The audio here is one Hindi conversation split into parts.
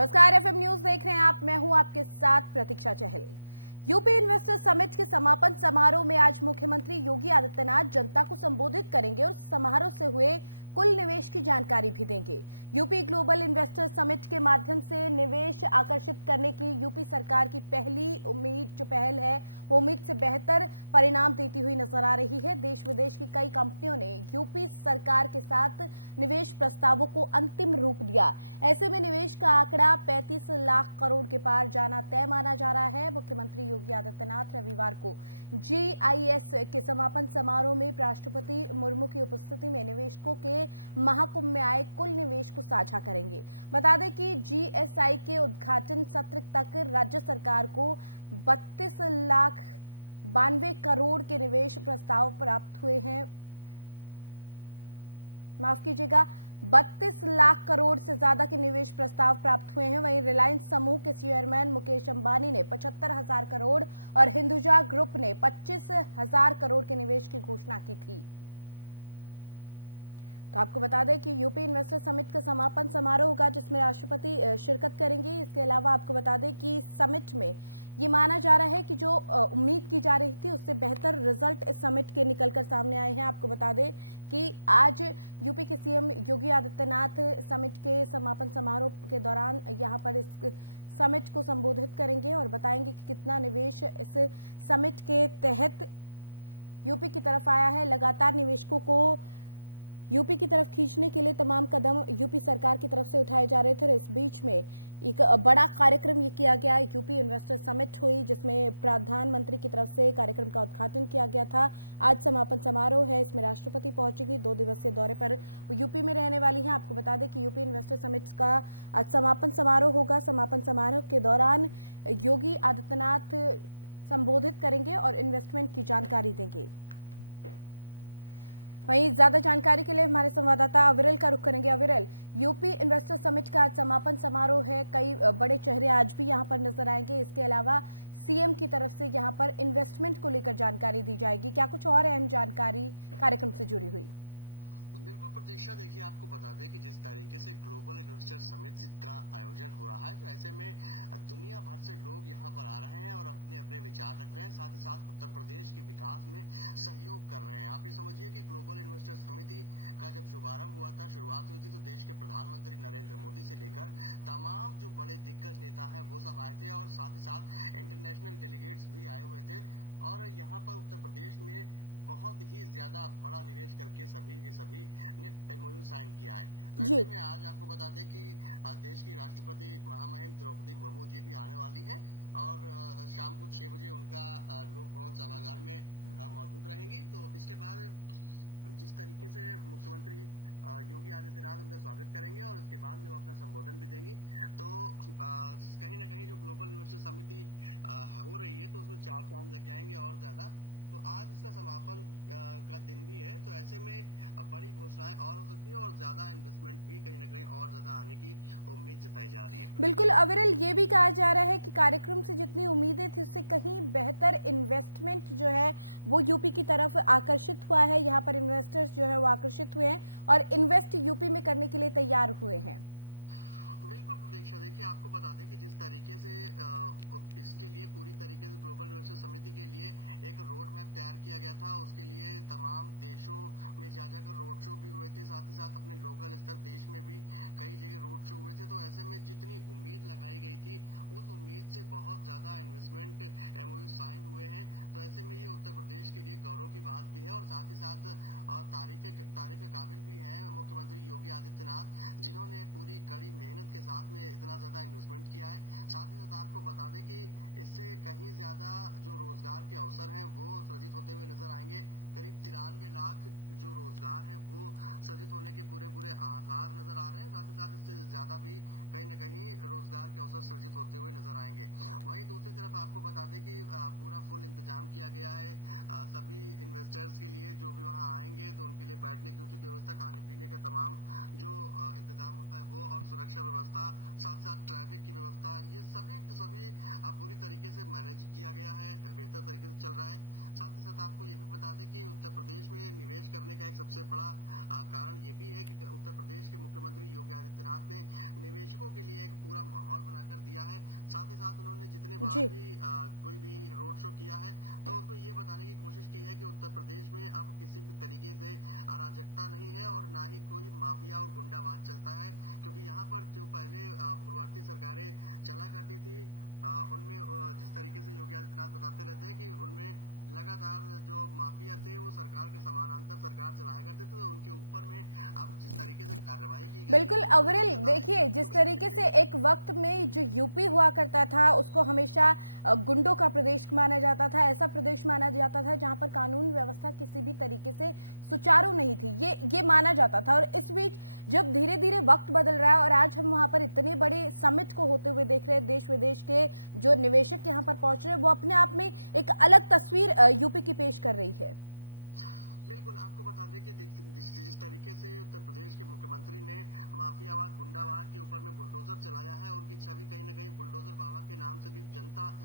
नमस्कार, एफएम न्यूज देख रहे हैं आप। मैं हूं आपके साथ प्रतीक्षा चहल। यूपी इन्वेस्टर समिट के समापन समारोह में आज मुख्यमंत्री योगी आदित्यनाथ जनता को संबोधित करेंगे और समारोह से हुए कुल निवेश की जानकारी भी देंगे। यूपी ग्लोबल इन्वेस्टर समिट के माध्यम से निवेश आकर्षित करने की यूपी सरकार की पहल है वो उम्मीद से बेहतर परिणाम देती हुई नजर आ रही है। देश विदेश की कई कंपनियों ने यूपी सरकार के साथ निवेश प्रस्तावों को अंतिम रूप दिया। ऐसे में निवेश का आंकड़ा 35 लाख करोड़ के पार जाना तय माना जा रहा है। मुख्यमंत्री योगी आदित्यनाथ रविवार को GIS के समापन समारोह में राष्ट्रपति मुर्मू की उपस्थिति में निवेशकों के महाकुंभ में आए कुल निवेश को साझा करेंगे। बता दें कि GSI के उद्घाटन सत्र तक राज्य सरकार को 32 लाख 92 करोड़ के निवेश प्रस्ताव प्राप्त हुए हैं। माफ कीजिएगा, 32 लाख करोड़ से ज्यादा के निवेश प्रस्ताव प्राप्त हुए हैं। वहीं रिलायंस समूह के चेयरमैन मुकेश अंबानी ने 75,000 करोड़ और हिंदुजा ग्रुप ने 25,000 करोड़ के निवेश की घोषणा की थी। तो आपको बता दें कि यूपी इन्वेस्टर समिट का समापन समारोह होगा जिसमें राष्ट्रपति शिरकत करेंगे। इसके अलावा आपको बता दें कि समिट में ये माना जा रहा है कि जो उम्मीद की जा रही थी उससे बेहतर रिजल्ट इस समिट के निकलकर सामने आए हैं। आपको बता दें कि आज यूपी के सीएम योगी आदित्यनाथ समिट के समापन समारोह के दौरान यहाँ पर इस समिट को संबोधित करेंगे और बताएंगे कि कितना निवेश इस समिट के तहत यूपी की तरफ आया है। लगातार निवेशकों को यूपी की तरफ खींचने के लिए तमाम कदम यूपी सरकार की तरफ से उठाए जा रहे थे और इस बीच में एक बड़ा कार्यक्रम ये किया गया। यूपी इन्वेस्टर समिट हुई जिसमें प्रधानमंत्री की तरफ से कार्यक्रम का उद्घाटन किया गया था। आज समापन समारोह है, इसमें राष्ट्रपति पहुंचेंगी। 2 दिवसीय दौरे पर यूपी में रहने वाली हैं। आपको बता दें कि यूपी इन्वेस्टर समिट का आज समापन समारोह होगा। समापन समारोह के दौरान योगी आदित्यनाथ संबोधित करेंगे और इन्वेस्टमेंट की जानकारी देंगे। वहीं ज्यादा जानकारी के लिए हमारे संवाददाता अविरल का रुख करेंगे। अविरल, यूपी इन्वेस्टर समिट का आज समापन समारोह है, कई बड़े चेहरे आज भी यहां पर नजर आएंगे। इसके अलावा सीएम की तरफ से यहां पर इन्वेस्टमेंट को लेकर जानकारी दी जाएगी। क्या कुछ और अहम जानकारी कार्यक्रम से जुड़ी हुई? बिल्कुल प्रतीक्षा, देखिए आपको बता दें कि जिस तरीके से ग्लोबल इन्वेस्टर समिट का आयोजन हो रहा है तो ऐसे में दुनिया भर से लोग यहाँ पर आ रहे हैं और अपने अपने विचार रख रहे हैं, साथ ही साथ उत्तर प्रदेश के विकास में सहयोग कर रहे हैं। आप ये समझिए कि ग्लोबल इन्वेस्टर समिति का जब शुभारंभ हुआ था, शुरुआत हुई थी, तो देश के प्रधानमंत्री नरेंद्र मोदी से लेकर तमाम जो बड़े दिग्गज नेता है वो सब आए थे और साथ ही साथ इंटरनेशनल डेलीगेट्स भी आए हुए थे। और यहाँ पर उत्तर प्रदेश में बहुत ही ज्यादा बड़ा निवेश करके सभी के सभी ने MOU साइन किया है। ऐसे में आज आपको बता दें कि देश की राष्ट्रपति महामहिम द्रौपदी मुर्मू जी भी आने वाली हैं और शाम को 6 बजे उनका लोक भवन सभागार में मौजूद रहेंगी। तो इसके बाद जिस तरीके से मुख्यमंत्री योगी आदित्यनाथ उनका स्वागत करेंगे और उसके बाद में वो अपना संबोधन भी देंगी। तो कहीं ना कहीं जो ग्लोबल इन्वेस्टर समिति हो रही है तो उसमें 4 चांद लग जाएंगे और ज्यादा। तो आज इसका समापन का दिन भी है, तो ऐसे में बड़ी घोषणाएं और हो सकती है और ज्यादा इन्वेस्टमेंट भी कहीं ना कहीं और ज्यादा आने की उम्मीद जताई जा रही है। बिल्कुल अविरल, ये भी कहा जा रहा है कि कार्यक्रम से जितनी उम्मीदें थी उससे कहीं बेहतर इन्वेस्टमेंट जो है वो यूपी की तरफ आकर्षित हुआ है। यहाँ पर इन्वेस्टर्स जो है वो आकर्षित हुए हैं और इन्वेस्ट यूपी में करने के लिए तैयार हुए हैं। देखिए आपको बता दें कि जिस तरीके से इसके लिए पूरी तरीके से ग्लोबल इन्वेस्टर समिति के लिए एक रोड मैप तैयार किया गया था। उसके लिए तमाम देशों में जाकर रोड शो भी हुए थे, साथ ही साथ अपने लोकल स्तर देश में भी कई जगह रोड शो हुए थे। तो ऐसे में जितनी उम्मीद लगाई गई थी उस उम्मीद से बहुत ज्यादा इन्वेस्टमेंट MOU साइन हुए हैं। तो ऐसे में ये उत्तर प्रदेश के लिए गौरव की बात भी है और साथ ही साथ तारीफ काबिल भी है मुख्यमंत्री योगी आदित्यनाथ, जिन्होंने पूरी कड़ी मेहनत के साथ में इतना ज्यादा इन्वेस्टमेंट किया है। साथ ही साथ आपको बता दें कि इससे कहीं ज्यादा जो रोजगार के अवसर हैं वो सृजित होते हुए नजर आएंगे। करीब 93 लाख जो रोजगार है वो सृजित होने के पूरे आसार नजर आ रहे हैं। साथ ही साथ इससे ज्यादा भी कहीं ना कहीं रोजगार के अवसर सृजित होते हुए नजर आएंगे। वहीं दूसरी तरफ आपको बता दें कि पूरा फुल इंतजाम किया गया है सभी इन्वेस्टर्स के लिए। जो भी वहां आएंगे तो उनके लिए बैठने की उचित व्यवस्था, खाने पीने का तमाम जो इंतजाम होता है वो, और सुरक्षा व्यवस्था, साथ साथ ट्रैफिक की व्यवस्था, ये सभी पूरी तरीके से मैनेज किया गया है, बेहतर तरीके से चल रहा है। साथ ही साथ आपको ये भी बता दें कि उत्तर प्रदेश में निवेश करने का एक सबसे बड़ा कारण ये भी है कि उत्तर प्रदेश के मुख्यमंत्री योगी आदित्यनाथ ने निवेशकों के लिए एक पूरा माहौल बनाकर दिया है। साथ ही साथ उन्होंने जितने बार जी। भी कोई भी रोड शो किया है तो उसमें ये बताने की कोशिश की है कि उत्तर प्रदेश में अब किसी भी तरीके से अराजकता नहीं है और ना ही कोई माफिया और गुंडावाद चलता है, क्योंकि यहाँ पर जो पहले पूर्ववर्ती सरकारें चला करती थी उनमें जिस तरीके से योगी आदित्यनाथ बताते रहते हैं कि उनमें लगातार जो माफिया थे वो सरकार के समानांतर सरकार चलाया करते थे, तो उनके ऊपर में अब जिस तरीके से कार्रवाई की गई बिल्कुल अविरल, देखिए जिस तरीके से एक वक्त में जो यूपी हुआ करता था उसको हमेशा गुंडों का प्रदेश माना जाता था, ऐसा प्रदेश माना जाता था जहां पर कानून व्यवस्था किसी भी तरीके से सुचारू नहीं थी, ये माना जाता था। और इस बीच जब धीरे धीरे वक्त बदल रहा है और आज हम वहां पर इतने बड़े समिट को होते हुए देख रहे हैं, देश विदेश के जो निवेशक यहाँ पर पहुंच रहे हैं वो अपने आप में एक अलग तस्वीर यूपी की पेश कर रही है। बिल्कुल, आपको बता दें कि जिस तरीके से उत्तर प्रदेश के मुख्यमंत्री ने माफियावाद गुंडावाद के ऊपर में बुलडोजर चलाया है, उनकी छवि कहीं ना कहीं बुलडोजर बाबा के नाम से भी जनता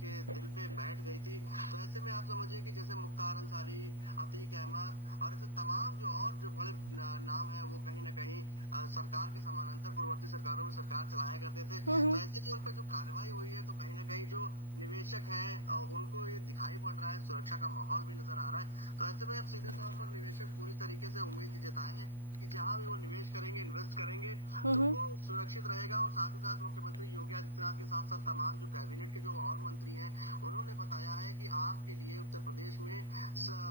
के दिल पे बैठ गई थी। तो ऐसे में आप समझिए कि जैसे मुख्तार अंसारी, अतीक अहमद और ऐसे तमाम जो बड़े नाम है वो कहीं ना कहीं सरकार के समानांतर पूर्ववर्ती सरकारों में सरकार चलाया करते थे। तो ऐसे में उन पर जो कार्रवाई हुई है तो कहीं ना कहीं जो निवेशक हैं उनको ये दिखाई पड़ रहा है, सुरक्षा का माहौल भी नजर आ रहा है। तो ऐसे में अब सीधे तौर पर निवेशक पूरी तरीके से उम्मीद जताए हैं कि जहां भी वो निवेश करेंगे, इन्वेस्ट करेंगे तो वो सुरक्षित रहेगा। और साथ ही साथ मुख्यमंत्री योगी आदित्यनाथ के साथ साथ तमाम जो कैबिनेट के जो और मंत्री हैं उन्होंने बताया है कि आपके लिए उत्तर प्रदेश में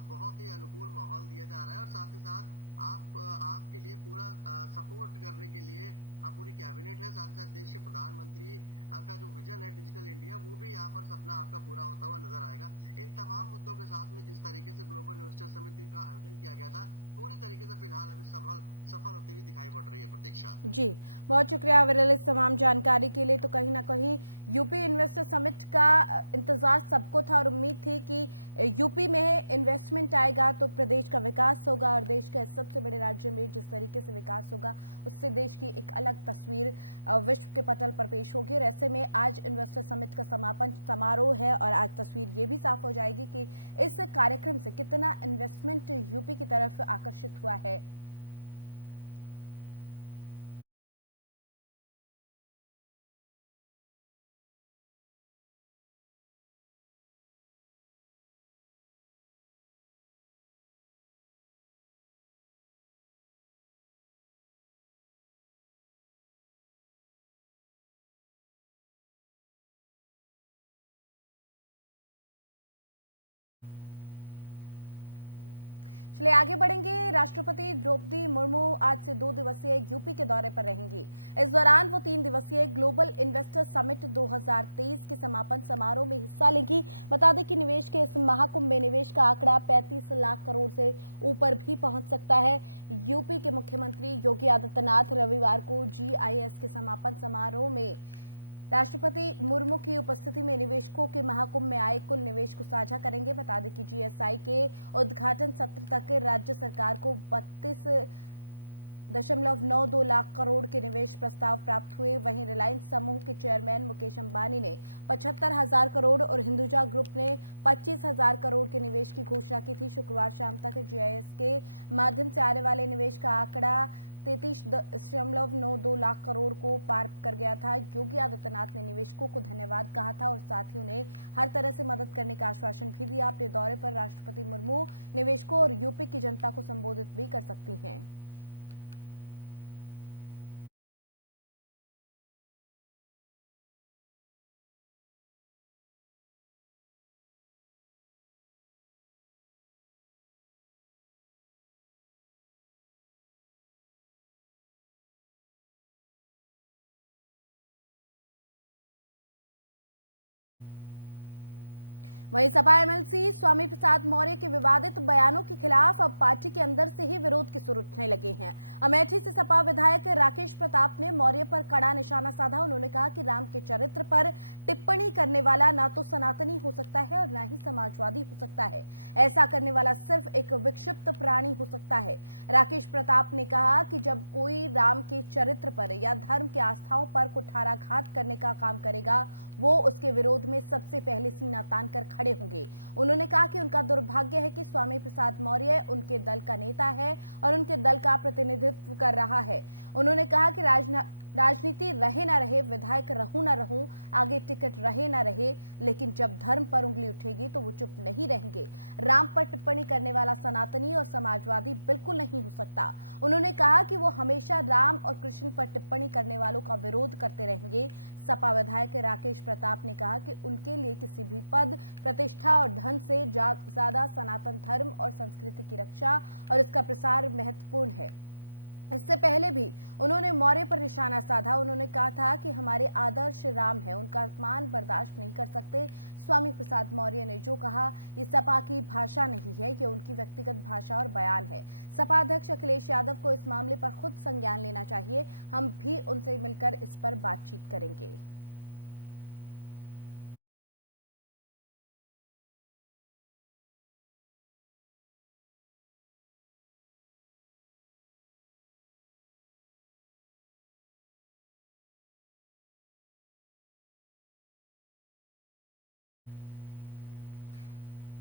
बहुत ही अनुकूल माहौल दिया जा रहा है और साथ ही साथ आपके लिए पूरा सपोर्ट करने के लिए पूरी कैबिनेट है। साथ ही साथ देश के प्रधानमंत्री का जो विजन है डिजिटल इंडिया वो भी यहाँ पर सपना आपका पूरा होता हुआ नजर आएगा। इन तमाम मुद्दों के साथ में जिस तरीके से ग्लोबल इन्वेस्टर समिट का आयोजन किया गया था पूरी तरीके से फिलहाल अभी सफल होती हुई दिखाई पड़ रही है। प्रतीक्षा जी, बहुत शुक्रिया विरल इस तमाम जानकारी के लिए। तो कहीं ना कहीं यूपी इन्वेस्टर समिट का इंतजार सबको था और उम्मीद थी कि यूपी में इन्वेस्टमेंट आएगा तो प्रदेश का विकास होगा और देश के सबसे बड़े राज्य में जिस तरीके से विकास होगा उससे देश की एक अलग तस्वीर विश्व के पटल पर पेश होगी। और ऐसे में आज इन्वेस्टर समिट का समापन समारोह है और आज तस्वीर ये भी साफ हो जाएगी कि इस कार्यक्रम से कितना इन्वेस्टमेंट यूपी की तरफ आकर्षित हुआ है। चलिए आगे बढ़ेंगे। राष्ट्रपति द्रौपदी मुर्मू आज से 2 दिवसीय यूपी के दौरे पर रहेंगी। इस दौरान वो 3 दिवसीय ग्लोबल इन्वेस्टर समिट 2023 के समापन समारोह में हिस्सा लेंगी। बता दें कि निवेश के इस महाकुंभ में निवेश का आंकड़ा 35 लाख करोड़ से ऊपर भी पहुंच सकता है। यूपी के मुख्यमंत्री योगी आदित्यनाथ रविवार को GIS के समापन समारोह में राष्ट्रपति मुर्मू की उपस्थिति में निवेशकों के महाकुंभ में आए कुल निवेश को साझा करेंगे। बता दें कि GSI के उद्घाटन सत्र तक राज्य सरकार को 32.92 लाख करोड़ के निवेश प्रस्ताव प्राप्त हुए। वहीं रिलायंस समूह के चेयरमैन मुकेश अंबानी ने 75,000 करोड़ और हिंदुजा ग्रुप ने 25,000 करोड़ के निवेश की घोषणा की थी। शुक्रवार शाम तक GIS के माध्यम से आने वाले निवेश का आंकड़ा 33.92 लाख करोड़ को पार कर गया था। योगी आदित्यनाथ ने निवेशकों को धन्यवाद कहा था और साथ ही उन्हें हर तरह से मदद करने का आश्वासन भी दिया। अपने दौरे पर राष्ट्रपति मुर्मू निवेशकों और यूपी की जनता को संबोधित भी कर सकती हैं। वहीं सपा MLC स्वामी प्रसाद मौर्य के विवादित बयानों के खिलाफ अब पार्टी के अंदर से ही विरोध के सुर उठने लगे हैं। अमेठी से सपा विधायक राकेश प्रताप ने मौर्य पर कड़ा निशाना साधा। उन्होंने कहा कि राम के चरित्र पर टिप्पणी करने वाला ना तो सनातनी हो सकता है और ना ही समाजवादी हो सकता है। ऐसा करने वाला सिर्फ एक विक्षिप्त प्राणी हो सकता है। राकेश प्रताप ने कहा कि जब कोई राम के चरित्र पर या धर्म के आस्थाओं पर कुठाराघात करने का काम करेगा वो उसके विरोध में सबसे पहले सीना तान कर खड़े होंगे। उन्होंने कहा कि उनका दुर्भाग्य है कि स्वामी प्रसाद मौर्य उनके दल का नेता है और उनके दल का प्रतिनिधित्व कर रहा है। उन्होंने कहा कि राजनीति रहे ना रहे, विधायक रहूं ना रहूं, आगे टिकट रहे ना रहे, लेकिन जब धर्म पर उंगली उठेगी तो वो चुप नहीं रहेंगे। राम पर टिप्पणी करने वाला सनातनी और समाजवादी बिल्कुल नहीं हो सकता। उन्होंने कहा कि वो हमेशा राम और कृष्ण पर टिप्पणी करने वालों का विरोध करते रहेंगे। सपा विधायक राकेश प्रताप ने कहा कि उनके लिए किसी भी पद, प्रतिष्ठा और धन से ज्यादा सनातन धर्म और संस्कृति की रक्षा और इसका प्रसार महत्वपूर्ण है। इससे पहले भी उन्होंने मौर्य पर निशाना साधा। उन्होंने कहा था कि हमारे आदर्श राम है, उनका अपमान बर्दाश्त नहीं कर सकते। स्वामी प्रसाद मौर्य ने जो कहा, ये सपा की भाषा नहीं है, ये उनकी व्यक्तिगत भाषा और बयान है। सपा अध्यक्ष अखिलेश यादव को इस मामले पर खुद संज्ञान लेना चाहिए। हम भी उनसे मिलकर इस पर बातचीत करेंगे।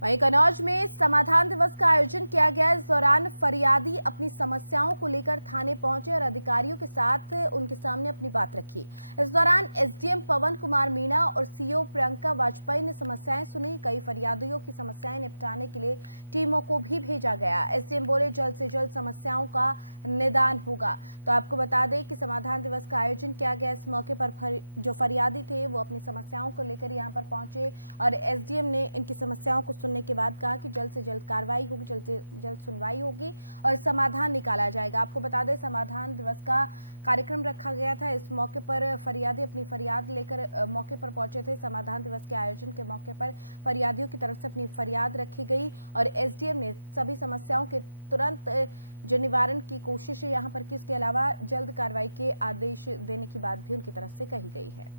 वहीं कन्नौज में समाधान दिवस का आयोजन किया गया। इस दौरान फरियादी अपनी समस्याओं को लेकर थाने पहुंचे और अधिकारियों के साथ उनके सामने अपनी बात रखी। इस दौरान एसडीएम पवन कुमार मीणा और सीओ प्रियंका वाजपेयी ने समस्याएं सुनी। कई फरियादियों की समस्याएं निपटाने के लिए टीमों को भी भेजा गया। एसडीएम बोले, जल्द से जल्द समस्याओं का निदान होगा। तो आपको बता दें कि समाधान दिवस का आयोजन किया गया। इस मौके पर जो फरियादी थे वो अपनी समस्याओं को लेकर यहाँ पर पहुंचे और एसडीएम ने इनकी समस्याओं को सुनने के बाद कहा कि जल्द से जल्द कार्रवाई होगी, जल्द से जल्द सुनवाई होगी और समाधान निकाला जाएगा। आपको बता दें, समाधान दिवस का कार्यक्रम रखा गया था। इस मौके पर फरियादी अपनी फरियाद लेकर मौके पर पहुंचे थे। समाधान दिवस के आयोजन के मौके पर फरियादियों की तरफ से अपनी फरियाद रखी गई और एसडीएम ने सभी समस्याओं के तुरंत जो निवारण की कोशिश यहाँ पर की, इसके अलावा जल्द कार्रवाई के आदेश देने की बात भी उनकी तरफ से कही गई है।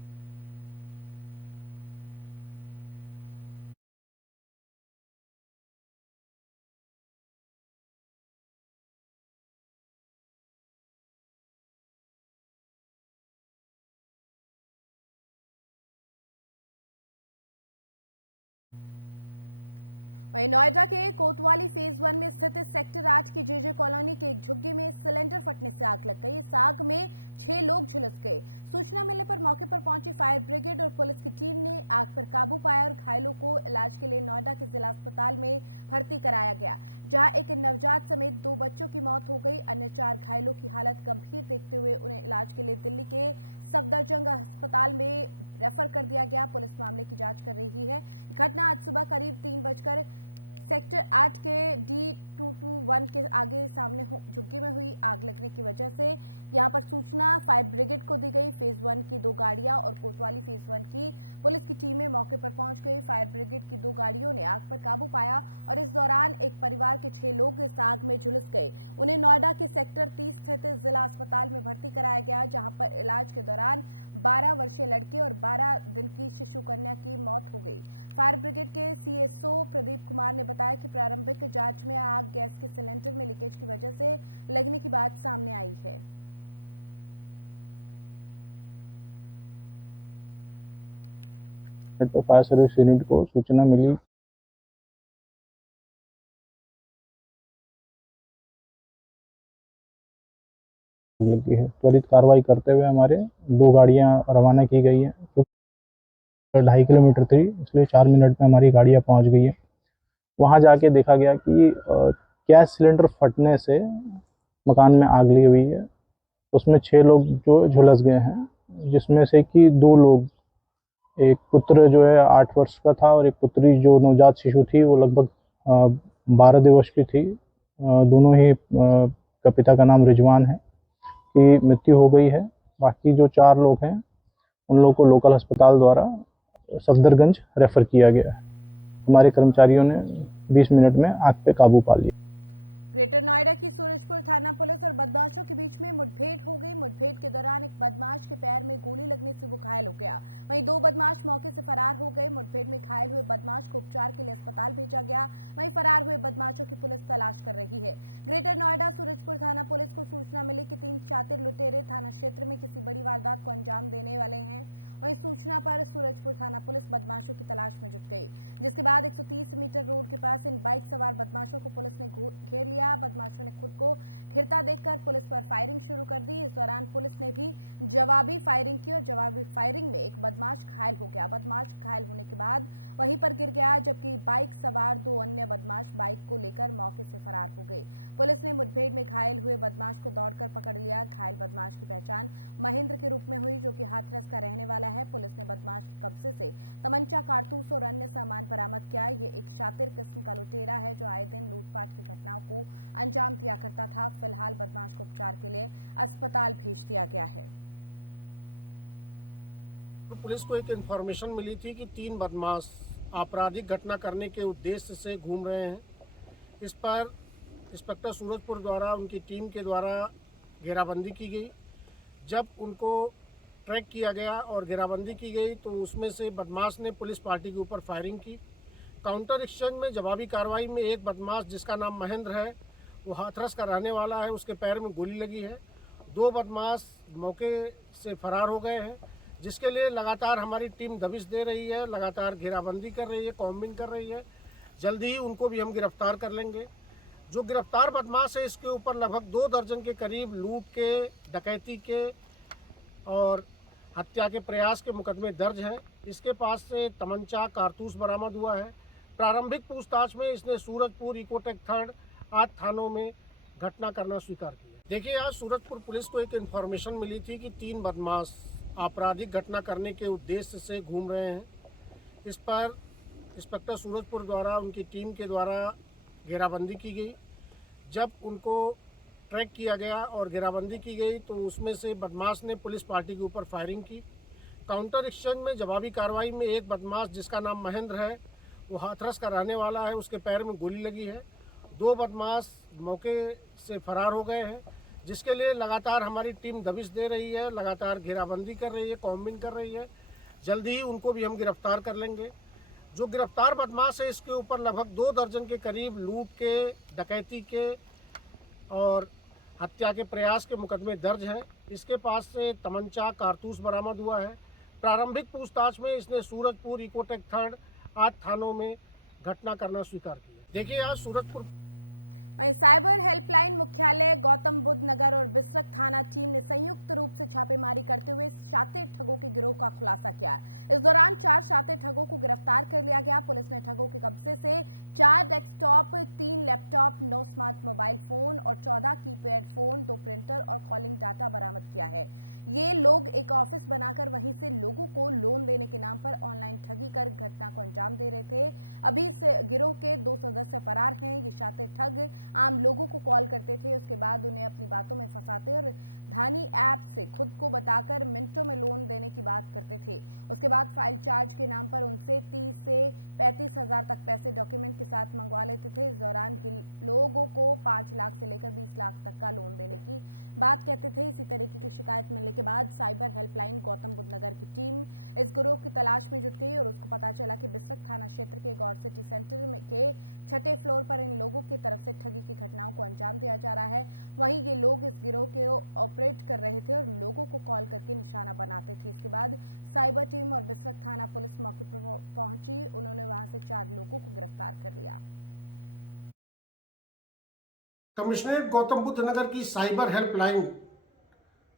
वहीं नोएडा के कोतवाली फेज 1 में स्थित सेक्टर 8 की जेजे कॉलोनी के एक झुग्गी में सिलेंडर फटने से आग लग गई। इस आग में 6 लोग झुलस गए। सूचना मिलने पर मौके पर पहुंची फायर ब्रिगेड और पुलिस की टीम ने आग पर काबू पाया और घायलों को इलाज के लिए नोएडा के जिला अस्पताल में भर्ती कराया गया, जहां एक नवजात समेत 2 बच्चों की मौत हो गई। अन्य 4 घायलों की हालत गंभीर देखते हुए उन्हें इलाज के लिए दिल्ली के सफदरजंग अस्पताल में रेफर कर दिया गया। पुलिस मामले की जांच कर रही है। घटना आज सुबह करीब 3 बजकर सेक्टर 8 के D221 के आगे सामने झुग्गी में हुई आग लगने की वजह से यहां पर सूचना फायर ब्रिगेड को दी गई। फेज 1 की 2 गाड़ियां और कोतवाली फेज 1 की पुलिस की टीमें मौके पर पहुंच गई। फायर ब्रिगेड की 2 गाड़ियों ने आग पर काबू पाया और इस दौरान एक परिवार के 6 लोग इस आग में झुलस गए। उन्हें नोएडा के सेक्टर 30 स्थित जिला अस्पताल में भर्ती कराया गया, जहां पर इलाज के दौरान 12 वर्षीय लड़के और 12 दिन की शिशु कन्या की मौत हो गई। फायर ब्रिगेड के सीएसओ प्रदीप कुमार ने बताया कि प्रारंभिक जांच में आग गैस के सिलेंडर में लीकेज की वजह से लगने की बात सामने आई है। तो फायर सर्विस यूनिट को सूचना मिली लगी है। त्वरित कार्रवाई करते हुए हमारे 2 गाड़ियां रवाना की गई हैं। तो 2.5 किलोमीटर थी, इसलिए 4 मिनट में हमारी गाड़ियां पहुंच गई हैं। वहां जाके देखा गया कि गैस सिलेंडर फटने से मकान में आग लगी हुई है। उसमें 6 लोग जो झुलस गए हैं, जिसमें से कि 2 लोग, एक पुत्र जो है 8 वर्ष का था और एक पुत्री जो नवजात शिशु थी वो लगभग 12 दिवस की थी। दोनों ही का पिता का नाम रिजवान है, की मृत्यु हो गई है। बाकी जो 4 लोग हैं उन लोगों को लोकल अस्पताल द्वारा सफदरगंज रेफर किया गया है। हमारे कर्मचारियों ने 20 मिनट में आग पे काबू पा लिया। ग्रेटर नोएडा की सूरजपुर थाना पुलिस और बदमाशों के बीच में मुठभेड़ हो गई। मुठभेड़ के दौरान एक बदमाश के पैर में गोली लगने से वो घायल हो गया। वहीं 2 बदमाश मौके से फरार हो गए। मुठभेड़ में घायल हुए बदमाश को उपचार के लिए अस्पताल भेजा गया। वहीं फरार हुए बदमाशों की पुलिस तलाश कर रही है। ग्रेटर नोएडा सूरजपुर थाना पुलिस को सूचना मिली कि 3 शातिर लुटेरे थाना क्षेत्र में किसी बड़ी वारदात को अंजाम देने वाले हैं वहीं सूचना पर सूरजपुर थाना पुलिस बदमाशों की तलाश में जुट गई, जिसके बाद 130 मीटर रोड के पास इन बाइक सवार बदमाशों को पुलिस ने घेर लिया। बदमाशों ने खुद को घिरता देखकर पुलिस पर फायरिंग शुरू कर दी। इस दौरान पुलिस ने भी जवाबी फायरिंग की और जवाबी फायरिंग में एक बदमाश घायल हो गया। बदमाश घायल होने के बाद वहीं पर गिर गया, जबकि बाइक सवार 2 अन्य बदमाश बाइक को लेकर मौके से फरार हो गए। पुलिस ने मुठभेड़ में घायल हुए बदमाश को दौड़कर पकड़ लिया। घायल बदमाश की पहचान महेंद्र के रूप में हुई, जो कि हाथरस का रहने वाला है। पुलिस ने बदमाश के कब्जे से तमंचा, कारतूस और अन्य सामान बरामद किया। ये एक शातिर किस्म का लुटेरा है जो आए दिन लूटपाट की घटनाओं को अंजाम दिया करता था। फिलहाल बदमाश को उपचार के लिए अस्पताल भेज दिया गया है। पुलिस को एक इंफॉर्मेशन मिली थी कि 3 बदमाश आपराधिक घटना करने के उद्देश्य से घूम रहे हैं। इस पर इंस्पेक्टर सूरजपुर द्वारा उनकी टीम के द्वारा घेराबंदी की गई। जब उनको ट्रैक किया गया और घेराबंदी की गई तो उसमें से बदमाश ने पुलिस पार्टी के ऊपर फायरिंग की। काउंटर एक्सचेंज में जवाबी कार्रवाई में एक बदमाश जिसका नाम महेंद्र है, वो हाथरस का रहने वाला है, उसके पैर में गोली लगी है। 2 बदमाश मौके से फरार हो गए हैं, जिसके लिए लगातार हमारी टीम दबिश दे रही है, लगातार घेराबंदी कर रही है, कॉम्बिंग कर रही है। जल्दी ही उनको भी हम गिरफ्तार कर लेंगे। जो गिरफ्तार बदमाश है, इसके ऊपर लगभग 2 दर्जन के करीब लूट के, डकैती के और हत्या के प्रयास के मुकदमे दर्ज हैं। इसके पास से तमंचा, कारतूस बरामद हुआ है। प्रारंभिक पूछताछ में इसने सूरजपुर, इकोटेक थर्ड आदि थानों में घटना करना स्वीकार किया। देखिए, आज सूरजपुर पुलिस को एक इंफॉर्मेशन मिली थी कि 3 बदमाश आपराधिक घटना करने के उद्देश्य से घूम रहे हैं। इस पर इंस्पेक्टर सूरजपुर द्वारा उनकी टीम के द्वारा घेराबंदी की गई। जब उनको ट्रैक किया गया और घेराबंदी की गई तो उसमें से बदमाश ने पुलिस पार्टी के ऊपर फायरिंग की। काउंटर एक्सचेंज में जवाबी कार्रवाई में एक बदमाश जिसका नाम महेंद्र है, वो हाथरस का रहने वाला है, उसके पैर में गोली लगी है। 2 बदमाश मौके से फरार हो गए हैं, जिसके लिए लगातार हमारी टीम दबिश दे रही है, लगातार घेराबंदी कर रही है, कॉम्बिंग कर रही है। जल्दी ही उनको भी हम गिरफ्तार कर लेंगे। जो गिरफ्तार बदमाश है, इसके ऊपर लगभग 2 दर्जन के करीब लूट के, डकैती के और हत्या के प्रयास के मुकदमे दर्ज हैं। इसके पास से तमंचा, कारतूस बरामद हुआ है। प्रारंभिक पूछताछ में इसने सूरजपुर, इकोटेक थर्ड आदि थानों में घटना करना स्वीकार किया। देखिए, आज सूरजपुर वहीं साइबर हेल्पलाइन मुख्यालय गौतम बुद्ध नगर और बिसरक थाना टीम ने संयुक्त रूप से छापेमारी करते हुए शातिर ठगों के गिरोह का खुलासा किया। इस दौरान 4 शातिर ठगों को गिरफ्तार कर लिया गया। पुलिस ने ठगों के कब्जे से 4 desktop, 3 laptop, 9 smart mobile phone और 14 कीपैड फोन, 2 प्रिंटर और कॉलिंग डाटा बरामद किया है। ये लोग एक ऑफिस बनाकर वहीं से लोगों को लोन देने के नाम पर ऑनलाइन ठगी कर घटना को अंजाम दे रहे थे। अभी इस गिरोह के 2 सदस्य फरार हैं। ये शातिर ठग आम लोगों को कॉल करते थे, उसके बाद उन्हें अपनी बातों में फंसाते और धानी ऐप से खुद को बताकर मिनटों में लोन देने की बात करते थे। उसके बाद फाइल चार्ज के नाम पर उनसे 30 से 35 हजार तक पैसे डॉक्यूमेंट के साथ मंगवा लेते थे। इस दौरान लोगों को 5 लाख से लेकर 20 लाख तक का लोन देने की बात कहते थे। इसी तरीके की शिकायत मिलने के बाद साइबर हेल्पलाइन गौतम बुद्ध नगर की टीम इस गिरोह की तलाश में जुट गई और उसको पता चला कि बिसरक थाना क्षेत्र के गौर सिटी सेंटर के 6ठे फ्लोर पर इन लोगों की तरफ से ठगी की घटनाओं को अंजाम दिया जा रहा है। वहीं ये लोग इस गिरोह के ऑपरेट कर रहे थे और लोगों को कॉल करके निशाना बनाते थे। इसके बाद साइबर टीम और बिसरक थाना पुलिस मौके पर पहुंची। उन्होंने वहां से 4 लोगों को गिरफ्तार कर लिया। कमिश्नरेट गौतम बुद्ध नगर की साइबर हेल्पलाइन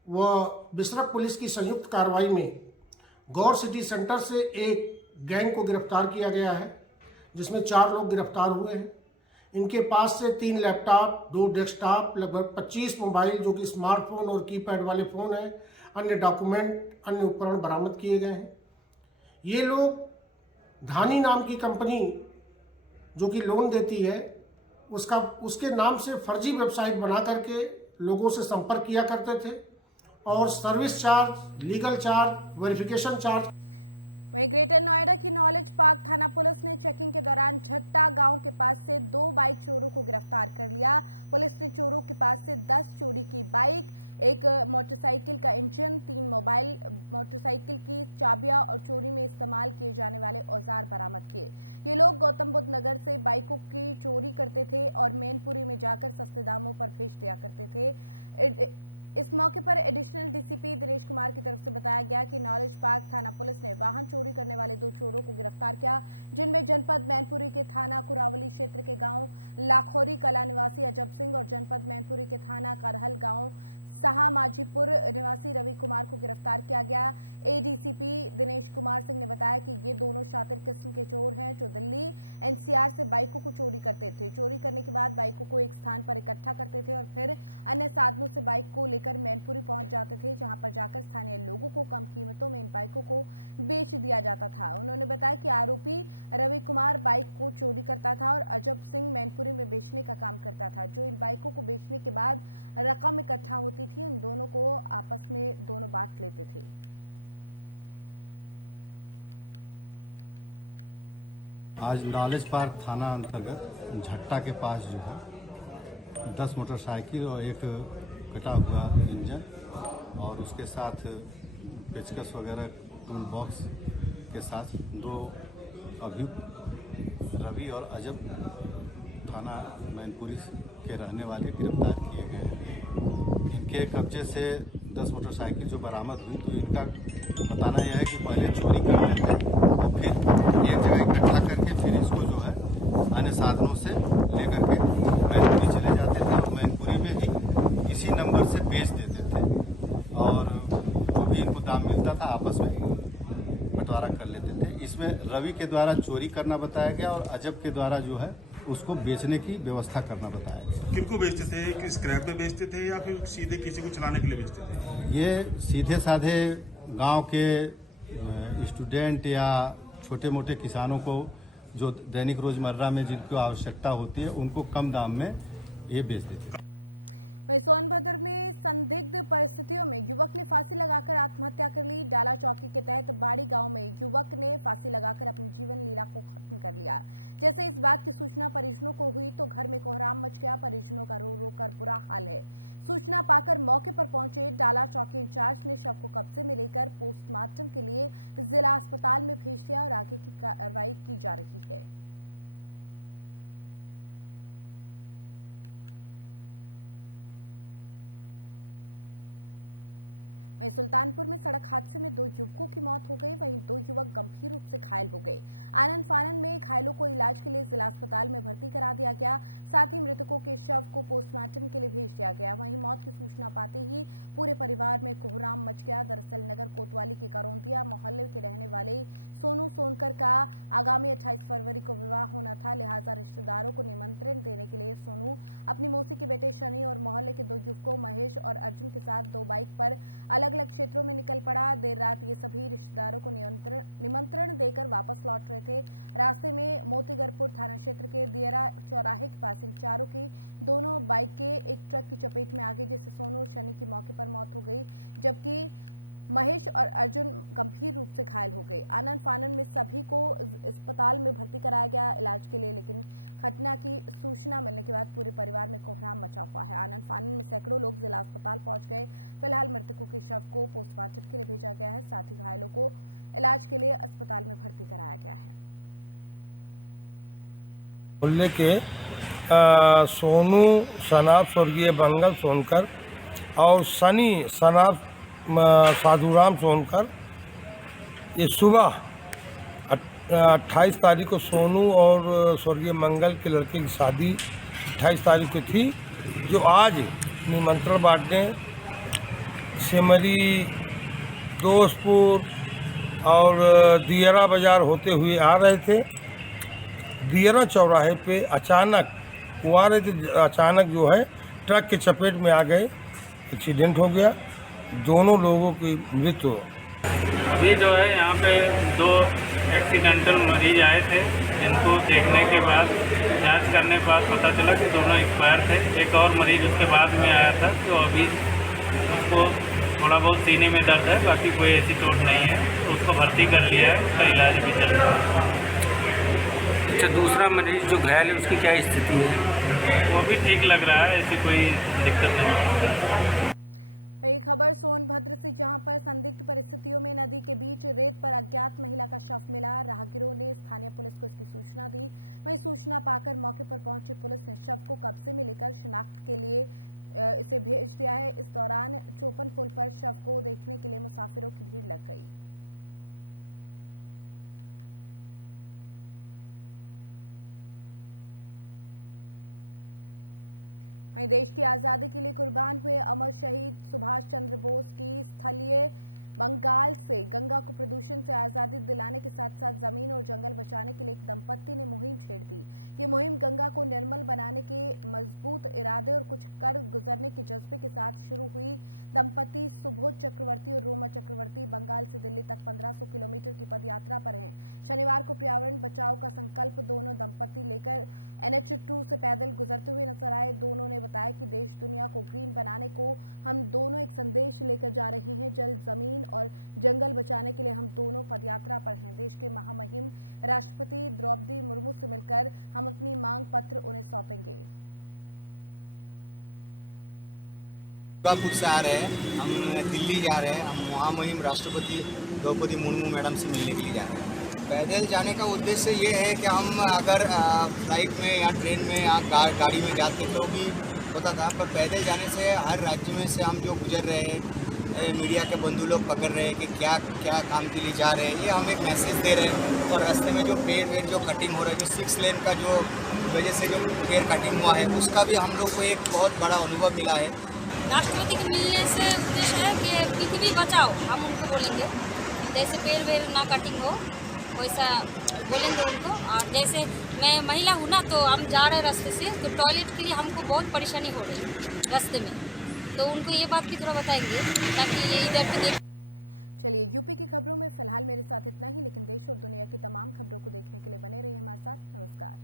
व बिसरक पुलिस की संयुक्त कार्रवाई में गौर सिटी सेंटर से एक गैंग को गिरफ्तार किया गया है, जिसमें 4 लोग गिरफ्तार हुए हैं। इनके पास से 3 लैपटॉप, 2 डेस्कटॉप, लगभग 25 मोबाइल जो कि स्मार्टफोन और कीपैड वाले फ़ोन हैं, अन्य डॉक्यूमेंट, अन्य उपकरण बरामद किए गए हैं। ये लोग धानी नाम की कंपनी जो कि लोन देती है, उसके नाम से फर्जी वेबसाइट बना करके लोगों से संपर्क किया करते थे और service charge, legal charge, verification charge. वहीं ग्रेटर नोएडा की नॉलेज पार्क थाना पुलिस ने चेकिंग के दौरान झट्टा गांव के पास से 2 बाइक चोरों को गिरफ्तार कर लिया। पुलिस ने चोरों के पास से 10 चोरी की बाइक, 1 मोटरसाइकिल का इंजन, 3 मोबाइल, मोटरसाइकिल की चाबियां और चोरी में इस्तेमाल किए जाने वाले औजार बरामद किए। ये लोग गौतम बुद्ध नगर से बाइकों की चोरी करते थे और मैनपुरी में जाकर सस्ते दामों पर बेच दिया करते थे। इस मौके पर एडिशनल डीसीपी दिनेश कुमार की तरफ से बताया गया कि नॉलेज पार्क थाना पुलिस ने वाहन चोरी करने वाले 2 चोरों को गिरफ्तार किया, जिनमें जनपद मैनपुरी के थाना कुरावली क्षेत्र के गांव लाखोरी कला निवासी अजब सिंह और जनपद मैनपुरी के थाना करहल गांव साहामाजीपुर निवासी रवि कुमार को गिरफ्तार किया गया। एडीसीपी दिनेश कुमार सिंह ने बताया कि ये दोनों शातिर किस्म के चोर हैं जो दिल्ली एनसीआर से बाइकों को चोरी करते थे। चोरी करने के बाद बाइकों को एक स्थान पर इकट्ठा करते थे और फिर अन्य साधनों से बाइक को लेकर मैनपुरी पहुंच जाते थे, जहां पर जाकर स्थानीय लोगों को कम कीमतों में इन बाइकों को बेच दिया जाता था। उन्होंने बताया कि आरोपी रवि कुमार बाइक को चोरी करता था और अजब सिंह मैनपुरी में बेचने का काम करता था। जो इन बाइकों को बेचने के बाद रकम इकट्ठा होती थी, उन दोनों को आपस में दोनों बांट लेते थे। आज नॉलेज पार्क थाना अंतर्गत झट्टा के पास जो है 10 मोटरसाइकिल और एक कटा हुआ इंजन और उसके साथ पेचकस वगैरह टूल बॉक्स के साथ 2 अभियुक्त रवि और अजब थाना मैनपुरी के रहने वाले गिरफ्तार किए गए हैं। इनके कब्जे से 10 मोटरसाइकिल जो बरामद हुई, तो इनका बताना यह है कि पहले चोरी करते थे और फिर एक जगह इकट्ठा करके फिर इसको जो है अन्य साधनों से लेकर के मैनपुरी चले जाते थे और मैनपुरी में ही इसी नंबर से बेच देते थे और जो भी इनको दाम मिलता था आपस में बंटवारा कर लेते थे। इसमें रवि के द्वारा चोरी करना बताया गया और अजब के द्वारा जो है उसको बेचने की व्यवस्था करना बताया गया। किनको बेचते थे, कि स्क्रैप में बेचते थे या फिर सीधे किसी को चलाने के लिए बेचते थे? ये सीधे साधे गांव के स्टूडेंट या छोटे मोटे किसानों को जो दैनिक रोजमर्रा में जिनको आवश्यकता होती है उनको कम दाम में ये बेच देते थे। वहीं सोनभद्र में संदिग्ध परिस्थितियों में युवक ने फांसी लगाकर आत्महत्या कर ली। डाला चौकी के तहत बाड़ी गांव में युवक ने फांसी लगाकर अपनी जीवन लीला को खत्म कर लिया। जैसे इस बात की सूचना परिजनों को हुई तो घर में कोहराम मच गया। परिजनों का रो रो कर बुरा हाल है। सूचना पाकर मौके पर पहुंचे डाला चौकी इंचार्ज ने शव को कब्जे में लेकर पोस्टमार्टम के लिए जिला अस्पताल में भेज दिया और आगे की कार्रवाई की जा रही है। वहीं सुल्तानपुर में सड़क हादसे में 2 युवकों की मौत हो गई, वहीं 2 युवक गंभीर रूप से घायल हो गए। आनन फानन में घायलों को इलाज के लिए जिला अस्पताल में भर्ती करा दिया गया। साथ ही मृतकों के शव को पोस्टमार्टम के लिए भेज दिया गया। वहीं मौत की सूचना पाते ही पूरे परिवार में कोहराम मच गया। दरअसल नगर कोतवाली के करौंदिया मोहल्ले के रहने वाले सोनू सोनकर का आगामी 28 फरवरी को विवाह होना था, लिहाजा रिश्तेदारों को निमंत्रण देने के लिए सोनू अपनी मौसी के बेटे शनि और मोहल्ले के 2 युवकों महेश और अर्जुन के साथ 2 बाइक पर अलग अलग क्षेत्रों में निकल पड़ा। देर रात ये सभी रिश्तेदारों को निमंत्रण देकर वापस लौट रहे थे। रास्ते में मोतीगरपुर थाना क्षेत्र के दियरा चौराहे के पास इन चारों की दोनों बाइकें एक ट्रक की चपेट में आ गई, जिससे सोनू और शनि की मौके पर मौत हो गई, जबकि महेश और अर्जुन गंभीर रूप से घायल हो गए। आनन फानन में सभी को अस्पताल में भर्ती कराया गया इलाज के लिए, लेकिन घटना की सूचना मिलने के बाद पूरे परिवार में कोहराम मचा हुआ है। आनन फानन में सैकड़ों लोग जिला अस्पताल पहुंच गए। फिलहाल मृतकों के शव को पोस्टमार्टम के लिए भेजा गया है, साथ ही घायलों को इलाज के लिए अस्पताल में भर्ती कराया गया है। मोहल्ले के सोनू सनाब स्वर्गीय मंगल सोनकर और सनी सनाब साधुराम सोनकर ये सुबह 28 तारीख को सोनू और स्वर्गीय मंगल के लड़के की शादी 28 तारीख को थी, जो आज निमंत्रण बांटने सिमरी, दोस्तपुर और दियरा बाजार होते हुए आ रहे थे। दियरा चौराहे पे अचानक वो आ रहे थे, अचानक जो है ट्रक के चपेट में आ गए, एक्सीडेंट हो गया, दोनों लोगों की मृत्यु। अभी जो है यहाँ पे 2 एक्सीडेंटल मरीज आए थे, जिनको देखने के बाद जांच करने के बाद पता चला कि दोनों एक्सपायर थे। एक और मरीज उसके बाद में आया था, तो अभी उसको थोड़ा बहुत सीने में दर्द है, बाकी कोई ऐसी चोट नहीं है, तो उसको भर्ती कर लिया है, उसका इलाज भी चल रहा है। अच्छा, दूसरा मरीज जो घायल है उसकी क्या स्थिति है? वो भी ठीक लग रहा है, ऐसी कोई दिक्कत नहीं। वही खबर सोनभद्र से, जहां पर संदिग्ध परिस्थितियों में नदी के बीच रेत पर अज्ञात महिला का शव मिला। राहगीरों ने स्थानीय पुलिस को इसकी सूचना दी। वहीं सूचना पाकर मौके पर पहुंची पुलिस ने शव को कब्जे में लेकर शिनाख्त के लिए इसे भेज दिया है। इस दौरान चोपन पुल पर शव को देखने के लिए मुसाफिरों की भीड़ लग गई। वहीं देश की आजादी के लिए कुर्बान हुए अमर शहीद सुभाष चंद्र बोस की स्थलीय बंगाल से गंगा को प्रदूषण से आजादी दिलाने के साथ साथ जमीन और जंगल बचाने के लिए एक दंपत्ति ने मुहिम छेड़ दी। ये मुहिम गंगा को निर्मल बनाने के मजबूत इरादे और कुछ कर गुजरने के जज्बे के साथ शुरू हुई। दंपत्ति सुबोध चक्रवर्ती और रोमा चक्रवर्ती बंगाल से दिल्ली तक 1500 किलोमीटर की पदयात्रा पर हैं। शनिवार को पर्यावरण बचाओ का संकल्प दोनों दंपत्ति लेकर NH2 से पैदल गुजरते हुए नजर आए। दोनों ने बताया कि देश दुनिया को ग्रीन बनाने को हम दोनों एक संदेश लेकर जा रहे हैं। जल, जमीन और जंगल बचाने के लिए हम दोनों पदयात्रा पर हैं। देश के महामहिम राष्ट्रपति द्रौपदी मुर्मू से मिलकर हम अपनी मांग पत्र उन्हें सौंपेंगे। दुर्गापुर से आ रहे हैं, हम दिल्ली जा रहे हैं। हम महामहिम राष्ट्रपति द्रौपदी मुर्मू मैडम से मिलने के लिए जा रहे हैं। पैदल जाने का उद्देश्य ये है कि हम अगर फ्लाइट में या ट्रेन में या गाड़ी में जाते तो भी होता था, पर पैदल जाने से हर राज्य में से हम जो गुजर रहे हैं, मीडिया के बंधु लोग पकड़ रहे हैं कि क्या क्या काम के लिए जा रहे हैं, ये हम एक मैसेज दे रहे हैं। और रास्ते में जो पेड़ जो कटिंग हो रहा है, जो 6 लेन का जो वजह से जो पेड़ कटिंग हुआ है, उसका भी हम लोग को एक बहुत बड़ा अनुभव मिला है। राष्ट्रपति के मिलने से उद्देश्य है कि पृथ्वी बचाओ, हम उनको बोलेंगे जैसे पेड़ वेड़ ना कटिंग हो वैसा बोलेंगे उनको। और जैसे मैं महिला हूँ ना, तो हम जा रहे रास्ते से, तो टॉयलेट के लिए हमको बहुत परेशानी हो रही है रास्ते में, तो उनको ये बात भी थोड़ा बताएंगे ताकि ये इधर भी चलिए, यूपी की खबरों में फिलहाल मेरे साथ इतना ही, लेकिन देश और दुनिया की तमाम खबरों को देखने के लिए बने रहिए हमारे साथ। नमस्कार।